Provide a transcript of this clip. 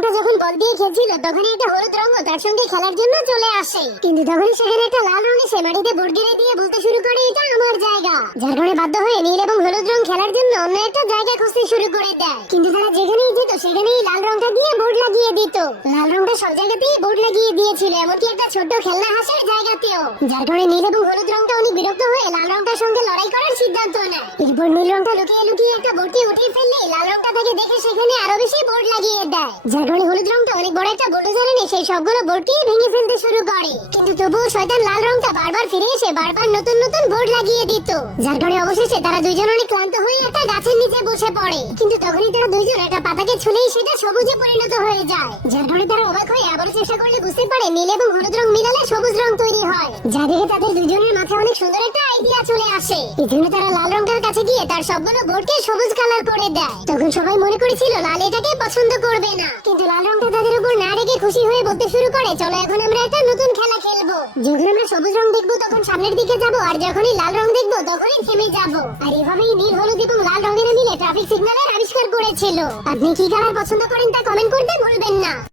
রংটা যখন বল দিয়ে খেলছিল তখনই একটা হলুদ রঙ তার সঙ্গে খেলার জন্য চলে আসে, কিন্তু তখনই সেখানে একটা লাল রং এসে মাটিতে বোর্ড গিরে দিয়ে বলতে শুরু করে এটা আমার জায়গা। যার কারণে বাধ্য হয়ে নীল এবং হলুদ রং খেলার জন্য অন্য একটা জায়গা খুঁজতে শুরু করে দেয়, কিন্তু তারা যেখানেই যেত সেখানেই লাল রংটা দিয়ে বোর্ড লাগিয়ে দিত। লাল রংটা সব জায়গাতেই বোর্ড লাগিয়ে দিয়েছিল, এমনকি একটা ছোট্ট খেলনা হাঁসের জায়গাতেও। যার কারণে নীল এবং হলুদ রংটা অনেক বিরক্ত হয়ে লাল রংটার সঙ্গে লড়াই করার সিদ্ধান্ত নেয়। এরপর নীল রংটা লুকিয়ে লুকিয়ে একটা বোর্ডকে উঠিয়ে ফেললে লাল রংটা তাকে দেখে সেখানে আরো বেশি বোর্ড লাগিয়ে দেয়। যার কারণে হলুদ রংটা অনেক বড় একটা বুলডোজার এনে সেই সবগুলো বোর্ডকে ভেঙে ফেলতে শুরু করে, কিন্তু তবুও শয়তান লাল রংটা বারবার ফিরে এসে বারবার নতুন নতুন বোর্ড লাগিয়ে দিত। যার কারণে অবশেষে তারা দুইজন অনেক ক্লান্ত হয়ে একটা গাছের নিচে বসে পড়ে, কিন্তু তখনই তারা দুইজন একটা পাতাকে ছুঁলেই সেটা সবুজে পরিণত হয়ে যায়। যার কারণে তারা অবাক হয়ে আবার চেষ্টা করলে বুঝতে পারে নীল এবং হলুদ রং মিলালে সবুজ রং তৈরি হয়, যা দেখে তাদের দুইজনের মাথায় অনেক সুন্দর একটা আইডিয়া চলে আসে। এই জন্য তারা লাল রংটার কাছে গিয়ে তার সবগুলো বোর্ডকে সবুজ কালার করে দেয়। তখন সবাই মনে করেছিল লাল এটাকে পছন্দ করবে না, কিন্তু লাল রংটা তাদের উপর না রেখে খুশি হয়ে বলতে শুরু করে চলো এখন আমরা একটা নতুন খেলা খেলবো। যখন আমরা সবুজ রং দেখবো তখন সামনের দিকে যাব, আর যখনই লাল রং দেখবো তখনই থেমে যাব। আর এভাবেই নীল হলুদ এবং লাল রঙের মিলে ট্রাফিক সিগন্যালের আবিষ্কার করেছিল। আপনি কি কালার পছন্দ করেন তা কমেন্ট করতে ভুলবেন না।